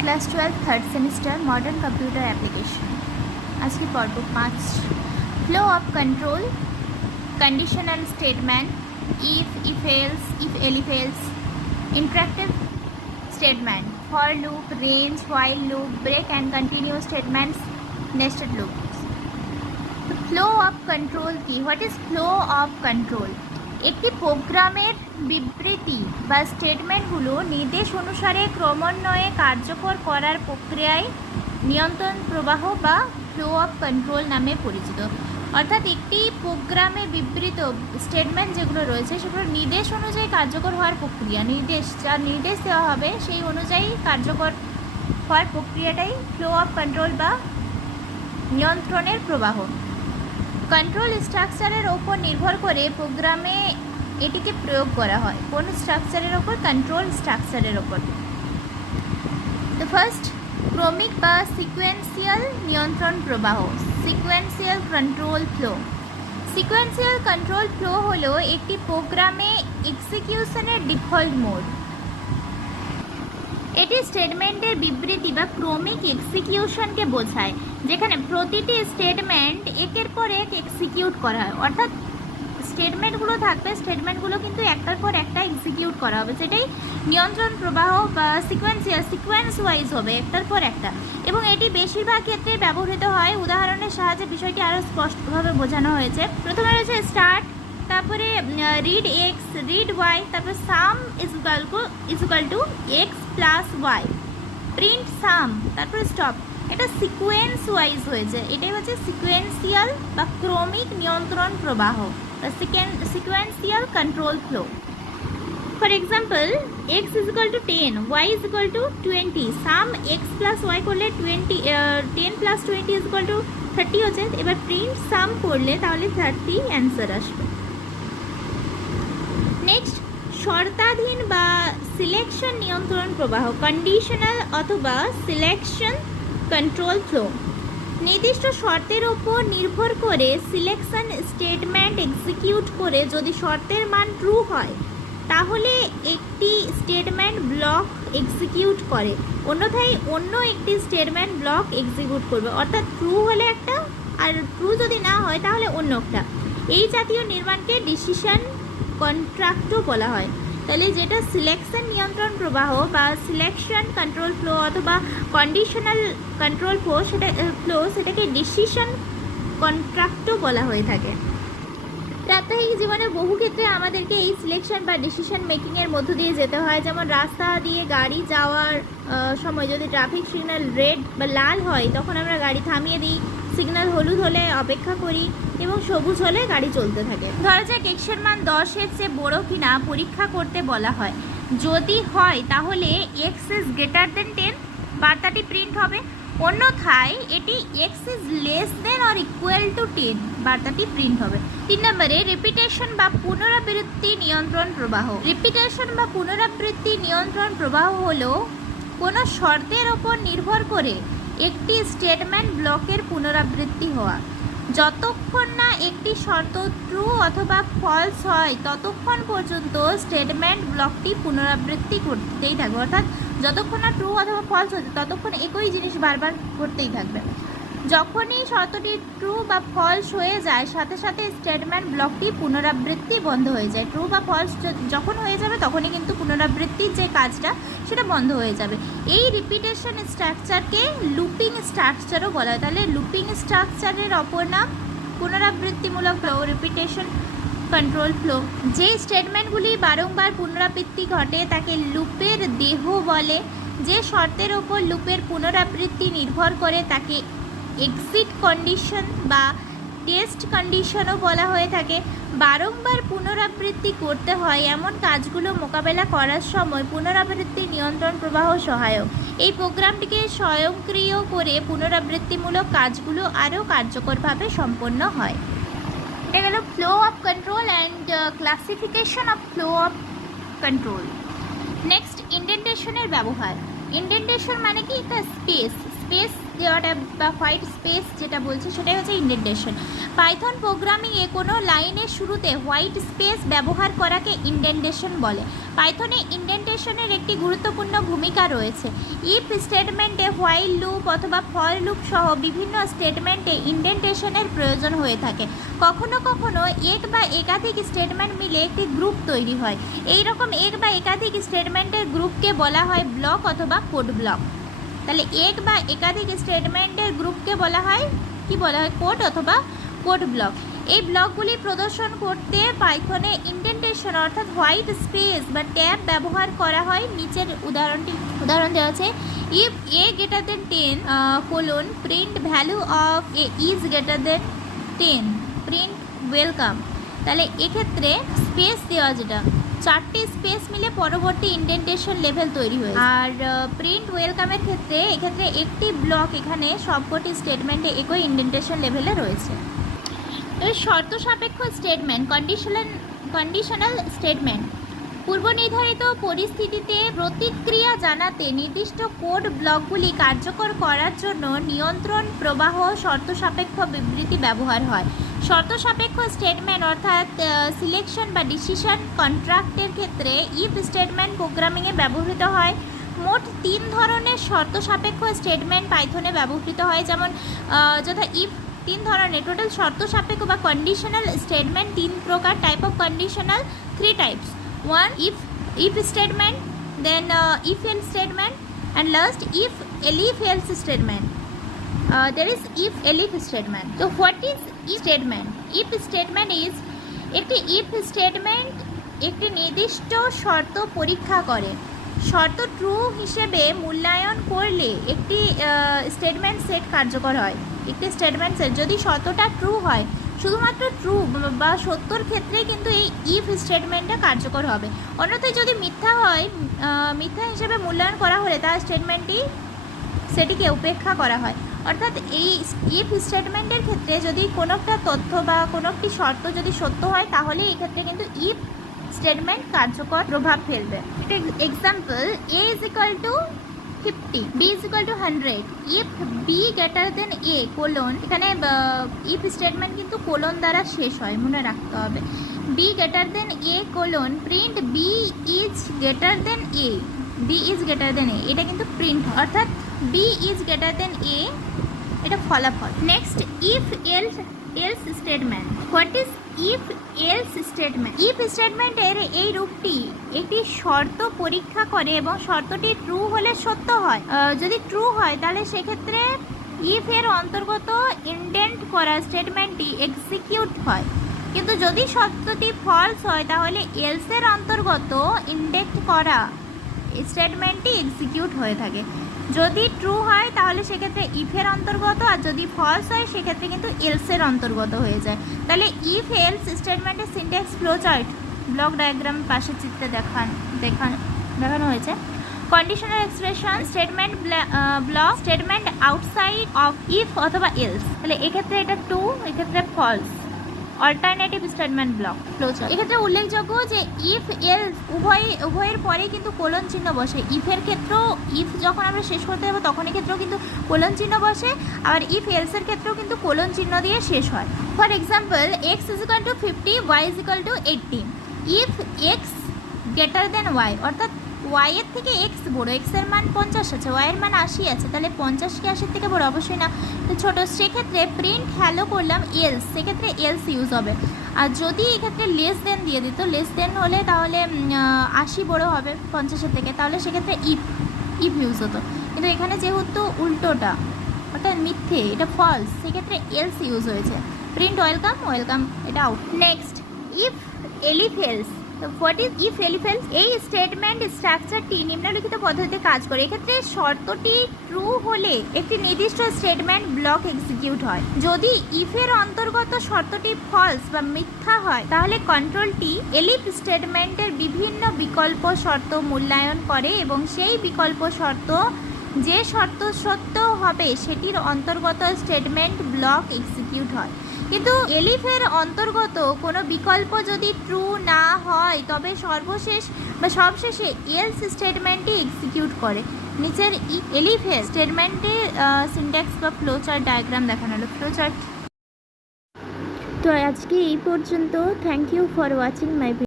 Class 12 third semester modern computer application. आज की port 5 flow of control, conditional statement, if else, if else, interactive statement, for loop, range, while loop, break and continue statements, nested loops. Flow of control কি? What is flow of control? একটি প্রোগ্রামের বিবৃতি বা স্টেটমেন্টগুলো নির্দেশ অনুসারে ক্রমান্বয়ে কার্যকর করার প্রক্রিয়ায় নিয়ন্ত্রণ প্রবাহ বা ফ্লো অফ কন্ট্রোল নামে পরিচিত। অর্থাৎ একটি প্রোগ্রামে বিবৃত স্টেটমেন্ট যেগুলো রয়েছে সেগুলো নির্দেশ অনুযায়ী কার্যকর হওয়ার প্রক্রিয়া, যা নির্দেশ দেওয়া হবে সেই অনুযায়ী কার্যকর হওয়ার প্রক্রিয়াটাই ফ্লো অফ কন্ট্রোল বা নিয়ন্ত্রণের প্রবাহ। কন্ট্রোল স্ট্রাকচারের ওপর নির্ভর করে প্রোগ্রামে এটিকে প্রয়োগ করা হয়। কোন স্ট্রাকচারের ওপর? কন্ট্রোল স্ট্রাকচারের ওপর। তো ফার্স্ট, ক্রমিক বা সিকোয়েন্সিয়াল নিয়ন্ত্রণ প্রবাহ, sequential control flow. Sequential control flow হলো একটি প্রোগ্রামে এক্সিকিউশনের ডিফল্ট মোড। এটি স্টেটমেন্টের বিবৃতি বা ক্রমিক এক্সিকিউশনকে বোঝায়, যেখানে প্রতিটি স্টেটমেন্ট একের পর এক এক্সিকিউট করা হয়। অর্থাৎ স্টেটমেন্টগুলো থাকবে, স্টেটমেন্টগুলো কিন্তু একটার পর একটা এক্সিকিউট করা হবে, সেটাই নিয়ন্ত্রণ প্রবাহ বা সিকোয়েন্স ওয়াইজ হবে, একটার পর একটা। এবং এটি বেশিরভাগ ক্ষেত্রে ব্যবহৃত হয়। উদাহরণের সাহায্যে বিষয়টি আরও স্পষ্টভাবে বোঝানো হয়েছে। প্রথমে রয়েছে স্টার্ট, তারপরে রিড এক্স, রিড ওয়াই, তারপরে sum equal to x plus y, print sum, তারপরে স্টপ। এটা সিকোয়েন্স ওয়াইজ হয়েছে। এটাই হচ্ছে সিকোয়েন্সিয়াল বা ক্রমিক নিয়ন্ত্রণ প্রবাহ বা sequential control flow. For example, x is equal to 10, y is equal to 20, sum x plus y করলে 10 প্লাস 20 ইজ ইকুয়াল টু 30 হচ্ছে। এবার প্রিন্ট সাম করলে তাহলে 30 অ্যান্সার আসবে। নেক্সট, শর্তাধীন বা সিলেকশন নিয়ন্ত্রণ প্রবাহ, কন্ডিশনাল অথবা সিলেকশন কন্ট্রোল ফ্লো। নির্দিষ্ট শর্তের ওপর নির্ভর করে সিলেকশন স্টেটমেন্ট এক্সিকিউট করে যদি শর্তের মান ট্রু হয় তাহলে একটি স্টেটমেন্ট ব্লক এক্সিকিউট করে, অন্যথায় অন্য একটি স্টেটমেন্ট ব্লক এক্সিকিউট করবে। অর্থাৎ ট্রু হলে একটা, আর ট্রু যদি না হয় তাহলে অন্য একটা। এই জাতীয় নির্মাণকে ডিসিশন কন্ট্রাক্টও বলা হয়। তাহলে যেটা সিলেকশন নিয়ন্ত্রণ প্রবাহ বা সিলেকশন কন্ট্রোল ফ্লো অথবা কন্ডিশনাল কন্ট্রোল সেটাকে ডিসিশন কন্ট্রাক্টও বলা হয়ে থাকে। প্রাত্যহিক জীবনে বহু ক্ষেত্রে আমাদেরকে এই সিলেকশন বা ডিসিশন মেকিংয়ের মধ্য দিয়ে যেতে হয়। যেমন রাস্তা দিয়ে গাড়ি যাওয়ার সময় যদি ট্রাফিক সিগন্যাল রেড বা লাল হয় তখন আমরা গাড়ি থামিয়ে দিই, সিগন্যাল হলুদ হলে অপেক্ষা করি এবং সবুজ হলে গাড়ি চলতে থাকে। ধরা যাক এক্সের মান 10-এর চেয়ে বড় কিনা পরীক্ষা করতে বলা হয়। যদি হয় তাহলে এক্স ইজ গ্রেটার দেন 10 বার্তাটি প্রিন্ট হবে, অন্যথায় এটি x is less than or equal to 10 বার্তাটি প্রিন্ট হবে। 3 নম্বরে, রিপিটেশন বা পুনরাবৃত্তি নিয়ন্ত্রণ প্রবাহ। রিপিটেশন বা পুনরাবৃত্তি নিয়ন্ত্রণ প্রবাহ হলো কোনো শর্তের ওপর নির্ভর করে একটি স্টেটমেন্ট ব্লকের পুনরাবৃত্তি হওয়া। যতক্ষণ না একটি শর্ত ট্রু অথবা ফলস হয় ততক্ষণ পর্যন্ত স্টেটমেন্ট ব্লকটি পুনরাবৃত্তি করতেই থাকবে। অর্থাৎ যতক্ষণ না ট্রু অথবা ফলস হচ্ছে ততক্ষণ একই জিনিস বারবার করতেই থাকবে। যখনই শর্তটি ট্রু বা ফলস হয়ে যায় সাথে সাথে স্টেটমেন্ট ব্লকটি পুনরাবৃত্তি বন্ধ হয়ে যায়। ট্রু বা ফলস যখন হয়ে যাবে তখনই কিন্তু পুনরাবৃত্তির যে কাজটা সেটা বন্ধ হয়ে যাবে। এই রিপিটেশন স্ট্রাকচারকে লুপিং স্ট্রাকচারও বলা হয়। তাহলে লুপিং স্ট্রাকচারের অপর নাম পুনরাবৃত্তিমূলক ফ্লো, রিপিটেশন কন্ট্রোল ফ্লো। যে স্টেটমেন্টগুলি বারংবার পুনরাবৃত্তি ঘটে তাকে লুপের দেহ বলে। যে শর্তের ওপর লুপের পুনরাবৃত্তি নির্ভর করে তাকে এক্সিট কন্ডিশন বা টেস্ট কন্ডিশনও বলা হয়ে থাকে। বারংবার পুনরাবৃত্তি করতে হয় এমন কাজগুলো মোকাবেলা করার সময় পুনরাবৃত্তি নিয়ন্ত্রণ প্রবাহ সহায়ক। এই প্রোগ্রামটিকে স্বয়ংক্রিয় করে পুনরাবৃত্তিমূলক কাজগুলো আরও কার্যকরভাবে সম্পন্ন হয়। এটা গেল flow of control and classification of flow of control. Next, ইন্ডেন্টেশনের ব্যবহার। ইন্ডেন্টেশন মানে কি? একটা স্পেস স্পেস দেওয়াটা বা হোয়াইট স্পেস যেটা বলছে সেটাই হচ্ছে ইন্ডেন্টেশন। পাইথন প্রোগ্রামিংয়ে কোনো লাইনের শুরুতে হোয়াইট স্পেস ব্যবহার করাকে ইন্ডেন্টেশন বলে। পাইথনে ইন্ডেন্টেশনের একটি গুরুত্বপূর্ণ ভূমিকা রয়েছে। ইফ স্টেটমেন্টে হোয়াইল লুপ অথবা ফর লুপ সহ বিভিন্ন স্টেটমেন্টে ইন্ডেন্টেশনের প্রয়োজন হয়ে থাকে। কখনো কখনো এক বা একাধিক স্টেটমেন্ট মিলে একটি গ্রুপ তৈরি হয়। এই রকম এক বা একাধিক স্টেটমেন্টের গ্রুপকে বলা হয় ব্লক অথবা কোড ব্লক। তাহলে এক বা একাধিক স্টেটমেন্টের গ্রুপকে বলা হয় কি বলা হয়? কোড অথবা কোড ব্লক। এই ব্লকগুলি প্রদর্শন করতে পাইথনে ইন্ডেন্টেশন অর্থাৎ হোয়াইট স্পেস বা ট্যাব ব্যবহার করা হয়। নিচের উদাহরণ দেওয়া আছে, if A greater than 10 colon print value of A is greater than 10 print welcome. তাহলে এক্ষেত্রে স্পেস দেওয়া যেটা 4টি স্পেস মিলে পরবর্তী ইন্ডেন্টেশন লেভেল তৈরি হয়েছে। আর প্রিন্ট ওয়েলকামের ক্ষেত্রে এক্ষেত্রে একটি ব্লক এখানে সবকটি স্টেটমেন্টে একই ইন্ডেন্টেশন লেভেলে রয়েছে। শর্ত সাপেক্ষ স্টেটমেন্ট, কন্ডিশনাল স্টেটমেন্ট। পূর্ব নির্ধারিত পরিস্থিতিতে প্রতিক্রিয়া জানাতে নির্দিষ্ট কোড ব্লকগুলি কার্যকর করার জন্য নিয়ন্ত্রণ প্রবাহ শর্ত সাপেক্ষ বিবৃতি ব্যবহার হয়। শর্ত সাপেক্ষ স্টেটমেন্ট অর্থাৎ সিলেকশন বা ডিসিশন কন্ট্রাক্টের ক্ষেত্রে ইফ স্টেটমেন্ট প্রোগ্রামিংয়ে ব্যবহৃত হয়। মোট 3 ধরনের শর্ত সাপেক্ষ স্টেটমেন্ট পাইথনে ব্যবহৃত হয়, যেমন যথা ইফ 3 ধরনের, টোটাল শর্ত সাপেক্ষ বা কন্ডিশনাল স্টেটমেন্ট 3 প্রকার, type of conditional 3 types. 1 if statement, then if else statement, and last if elif else statement. There is if elif statement. So what is if statement? If statement is একটি if statement একটি নির্দিষ্ট শর্ত পরীক্ষা করে। শর্ত true হিসেবে মূল্যায়ন করলে একটি স্টেটমেন্ট সেট কার্যকর হয়। একটি স্টেটমেন্ট সেট যদি শর্তটা ট্রু হয়, শুধুমাত্র ট্রু বা সত্যর ক্ষেত্রে কিন্তু এই ইফ স্টেটমেন্টটা কার্যকর হবে। অন্যথায় যদি মিথ্যা হয়, মিথ্যা হিসেবে মূল্যায়ন করা হলে তার সেটিকে উপেক্ষা করা হয়। অর্থাৎ এই ইফ স্টেটমেন্টের ক্ষেত্রে যদি কোনো একটা তথ্য বা কোনো একটি শর্ত যদি সত্য হয়, তাহলে এই ক্ষেত্রে কিন্তু ইফ স্টেটমেন্ট কার্যকর প্রভাব ফেলবে। একটা example, a is equal to 50, b is equal to 100, if b greater than a colon, এখানে ইফ স্টেটমেন্ট কিন্তু কোলন দ্বারা শেষ হয়, মনে রাখতে হবে। b greater than a colon print b is greater than a, b is greater than a, এটা কিন্তু প্রিন্ট, অর্থাৎ b is greater than a, এটা ফলাফল। Next, if else statement. What is if else statement? if স্টেটমেন্টের এই রূপটি একটি শর্ত পরীক্ষা করে এবং শর্তটি ট্রু হলে সত্য হয়। যদি ট্রু হয় তাহলে সেক্ষেত্রে if এর অন্তর্গত ইন্ডেন্ট করা স্টেটমেন্টটি এক্সিকিউট হয়, কিন্তু যদি শর্তটি ফলস হয় তাহলে else এর অন্তর্গত ইন্ডেক্ট করা স্টেটমেন্টটি এক্সিকিউট হয়ে থাকে। যদি ট্রু হয় তাহলে সেক্ষেত্রে ইফের অন্তর্গত, আর যদি ফলস হয় সেক্ষেত্রে কিন্তু এলসের অন্তর্গত হয়ে যায়। তাহলে ইফ এলস স্টেটমেন্টের syntax flow chart block diagram পাশের চিত্রে দেখানো হয়েছে। Conditional expression, statement block, statement outside of if অথবা এলস। তাহলে এক্ষেত্রে এটা ট্রু, এক্ষেত্রে false. Alternative statement block flowchart. এক্ষেত্রে উল্লেখযোগ্য যে ইফ এলস উভয়ের পরে কিন্তু কোলন চিহ্ন বসে। ইফের ক্ষেত্রেও, ইফ যখন আমরা শেষ করতে যাবো তখন ক্ষেত্রেও কিন্তু কোলন চিহ্ন বসে, আবার ইফ এলসের ক্ষেত্রেও কিন্তু কোলন চিহ্ন দিয়ে শেষ হয়। For example, x is equal to 50, y is equal to 80। If x greater than y, অর্থাৎ ওয়াই এর থেকে এক্স বড়, এক্স এর মান 50 আছে, ওয়াই এর মান 80 আছে, তাহলে 50 কি 80 থেকে বড়? অবশ্যই না, তো ছোট। সেক্ষেত্রে প্রিন্ট হ্যালো করলাম এলস, সেক্ষেত্রে এলস ইউজ হবে। আর যদি এক্ষেত্রে লেস দেন দিয়ে দিত, লেস দেন হলে তাহলে 80 বড় হবে 50-এর থেকে, তাহলে সেক্ষেত্রে ইফ ইউজ হতো। কিন্তু এখানে যেহেতু উল্টোটা, অর্থাৎ মিথ্যে, এটা ফলস, সেক্ষেত্রে এলস ইউজ হয়েছে। প্রিন্ট ওয়েলকাম, এটা out. Next, if elif else. তো what is if elif else? এই স্টেটমেন্ট স্ট্রাকচারটি নিম্নলিখিত পদ্ধতিতে কাজ করে। এক্ষেত্রে শর্তটি ট্রু হলে একটি নির্দিষ্ট স্টেটমেন্ট ব্লক এক্সিকিউট হয়। যদি ইফের অন্তর্গত শর্তটি ফলস বা মিথ্যা হয় তাহলে কন্ট্রোলটি এলিফ স্টেটমেন্টের বিভিন্ন বিকল্প শর্ত মূল্যায়ন করে এবং সেই বিকল্প শর্ত যে শর্ত সত্য হবে সেটির অন্তর্গত স্টেটমেন্ট ব্লক এক্সিকিউট হয়। কিন্তু এলিফের অন্তর্গত কোনো বিকল্প যদি ট্রু না হয় তবে সর্বশেষ বা সবশেষে এলস স্টেটমেন্টটি এক্সিকিউট করে। নিচের এলিফের স্টেটমেন্টের সিনট্যাক্স বা ফ্লোচার্ট ডায়াগ্রাম দেখানো হলো। ফ্লোচার্ট। তো আজকে এই পর্যন্ত। Thank you for watching my video.